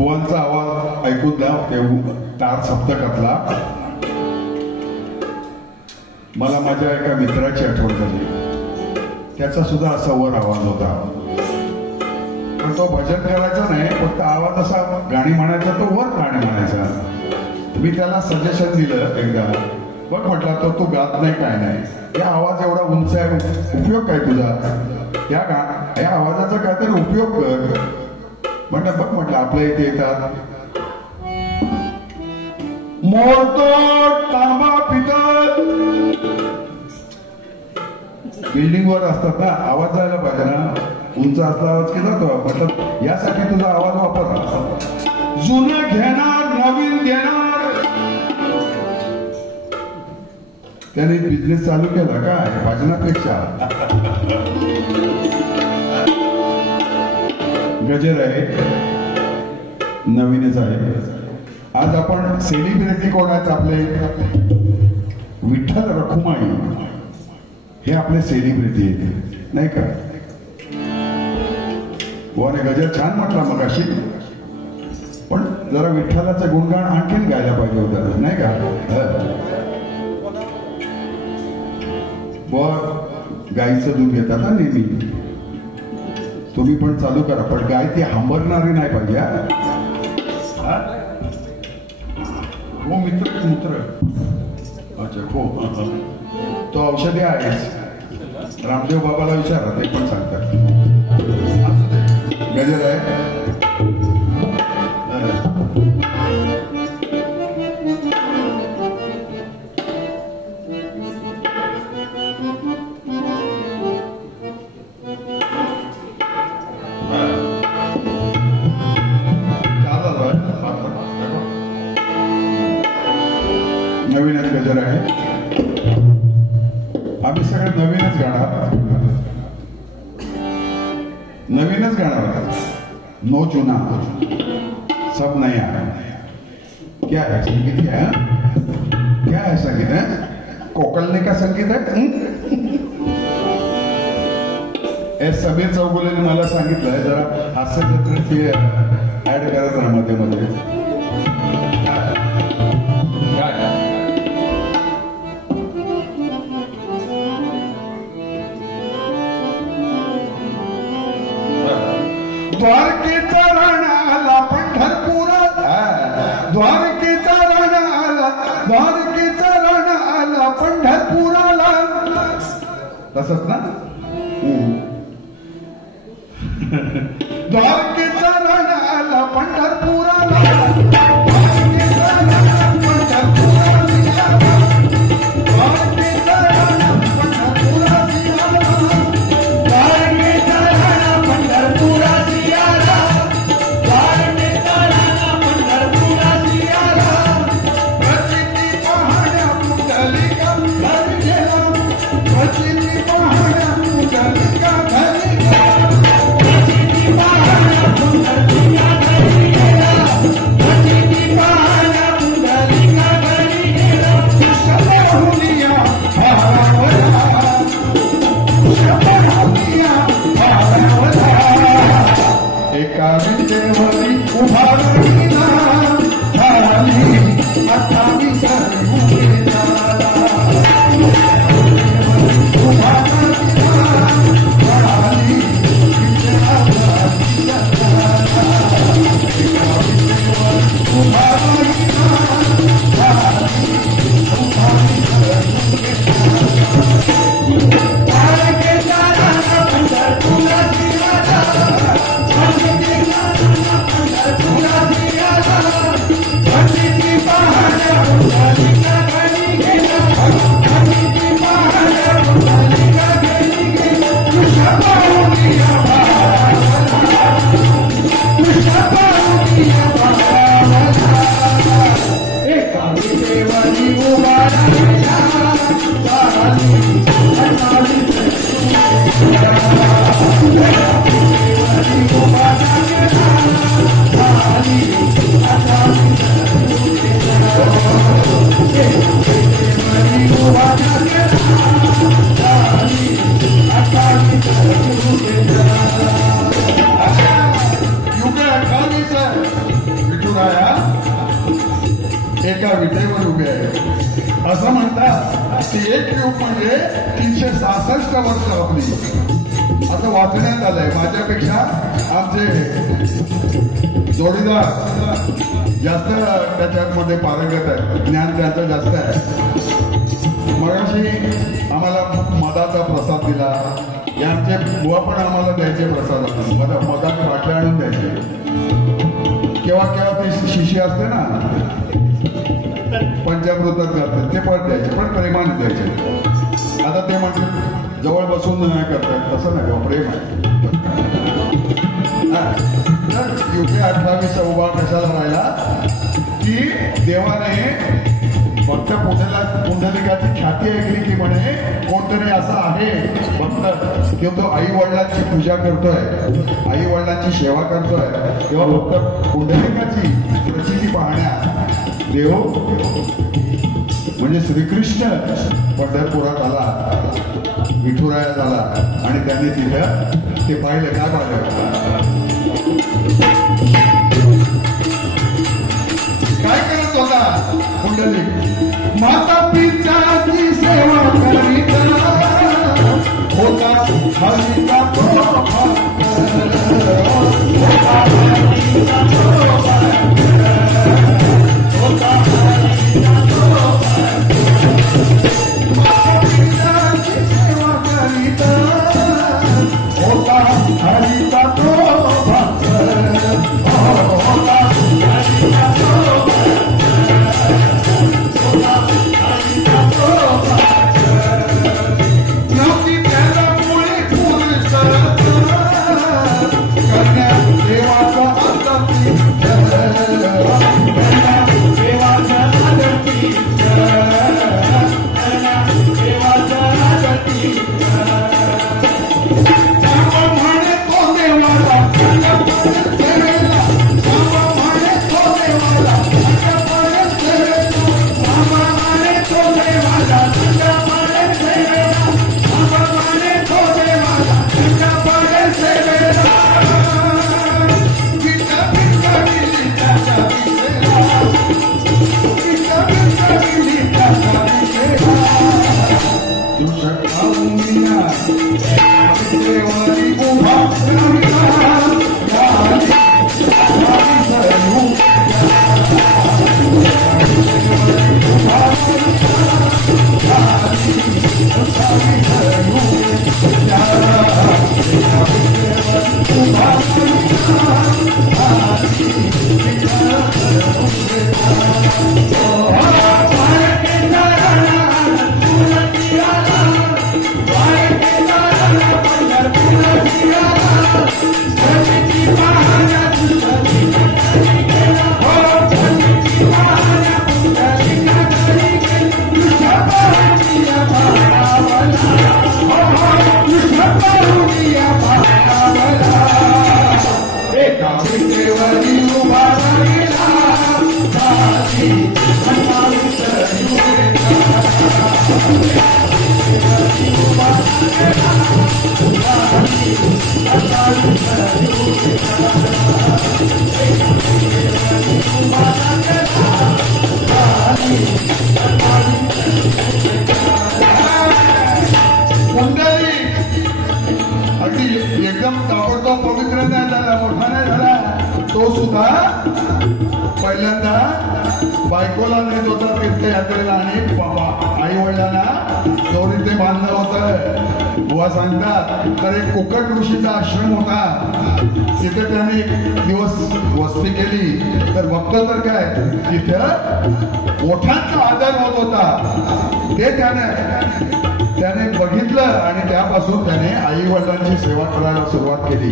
बुवांचा आवाज ऐकून द्या. ते तार सप्तकातला मला माझ्या एका मित्राची आठवण झाली. त्याचा सुद्धा असा वर आवाज होता, पण तो भजन करायचा नाही, फक्त आवाज असा गाणी म्हणायचा, तो वर गाणी म्हणायचा. मी त्याला सजेशन दिलं एकदा, बघ म्हटला तो तू गात नाही काय नाही, या आवाज एवढा उंच आहे, उपयोग काय तुझा, या आवाजाचा काहीतरी उपयोग कर. म्हटलं बघ म्हटलं आपल्या इथे येतात मोडतोड तांबा पितळ बिल्डिंग वर असतात ना, आवाज जायला पाहिजे ना, उंच असला आवाज की जातो. म्हटलं यासाठी तुझा आवाज वापर, जुनं घेणार नवीन घेणार. त्याने बिझनेस चालू केला काय भजनापेक्षा. गजर आहे, नवीनच आहे. आज आपण सेलिब्रिटी कोण आहेत आपले, विठ्ठल रखुमाई हे आपले सेलिब्रिटी आहेत नाही का. बुवाने गजर छान म्हटला मग अशी, पण जरा विठ्ठलाचं गुणगान आणखीन गायला पाहिजे होतं नाही का. बुवा गाईचं दूध घेतात ना नेहमी, तुम्ही पण चालू करा, पण गाय ती हांबरणारी नाही पाहिजे. हो मित्र मित्र, अच्छा हो, तो औषधी आहेच. रामदेव बाबाला विचारा, ते पण सांगतात. गजर आहे. नवीनच गजर आहे. आम्ही सगळे नवीनच गाणार, नवीनच गाणार. नो चुना सब नया. क्या है संगीत, क्या है संगीत है, कोकलने का संगीत है. एस समीर चौगुलेने मला सांगितलंय जरा हास्यचित्र ऍड करत राहा मध्ये मध्ये. द्वारकेचा रण आला पंढरपुरात, द्वारकेचा रण आला, द्वारकेचा रण आला पंढरपुराला. तसंच ना, द्वारकेचा रण आला पंढरपुराला, द्वारकेचा रण पंढरपुराला, द्वारकेचा रण Bye. एका विटेवर उभे आहे. असं म्हणतात की एक युग म्हणजे 366 वर्ष आपली, असं वाचण्यात आलंय. माझ्यापेक्षा आमचे जोडीदार जास्त त्याच्यामध्ये पारंगत आहे, ज्ञान त्यांचं जास्त आहे. मगाशी आम्हाला मधाचा प्रसाद दिला. हे आमचे बुवा पण आम्हाला द्यायचे प्रसाद, मधाच्या बाटल्या आणून द्यायचे. केव्हा केव्हा ते शिशी असते ना, पंचामृतात घालतात, ते पण द्यायचे, पण प्रेमाने द्यायचे. आता ते म्हणतात जवळ बसून नाही करतात, तसं नाही, प्रेम आहे. युके 28 उभा कशाला राहिला की देवाने फक्त पुंडलिकाची ख्याती ऐकली की म्हणे कोणतरी असा आहे फक्त की तो आई वडिलांची पूजा करतोय, आई वडिलांची सेवा करतोय, तेव्हा फक्त पुंडलिकाची प्रचिती पाहण्या देव म्हणजे श्रीकृष्ण पंढरपुरात आला, विठुराया झाला आणि त्यांनी तिथं ते पाहिलं. काय पाहिलं? काय करत होता पुंडलिक? माता पित्याची सेवा करीत होता, हरिता एकदम ताबडतोब पवित्र नाही झाला, मोठा नाही झाला. तो सुद्धा पहिल्यांदा बायकोला नेत होता तीर्थयात्रेला आणि आई वडिलांना दोरी ते बांधलं होतं. बुवा सांगतात तर एक कुकट ऋषीचा आश्रम होता, तिथे त्याने एक दिवस वस्ती केली. तर बघतो तर काय तिथं मोठ्यांचा आदर होत होता, ते त्याने बघितलं आणि त्यापासून त्याने आई वडिलांची सेवा करायला सुरुवात केली.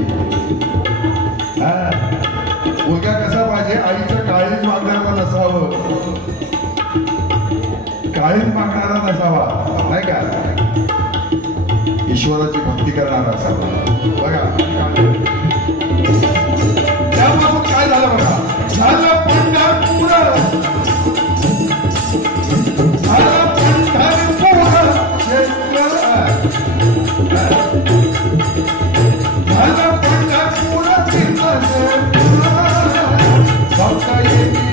मुलगा कसा पाहिजे? आईचं काळीज मागणारा नसावं, काळीज मागणारा नसावा, नाही का? ईश्वराची भक्ती करणारा असावा. बघा त्यापासून काय झालं बघा. झालं पंढरपूर, झालं पंढरपूर झालं पंढरपूर भक्त येती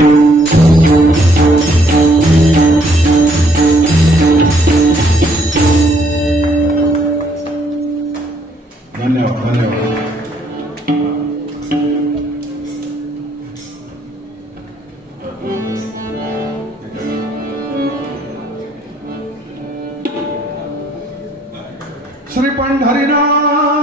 धन्यवाद धन्यवाद. श्री पंढरीनाथ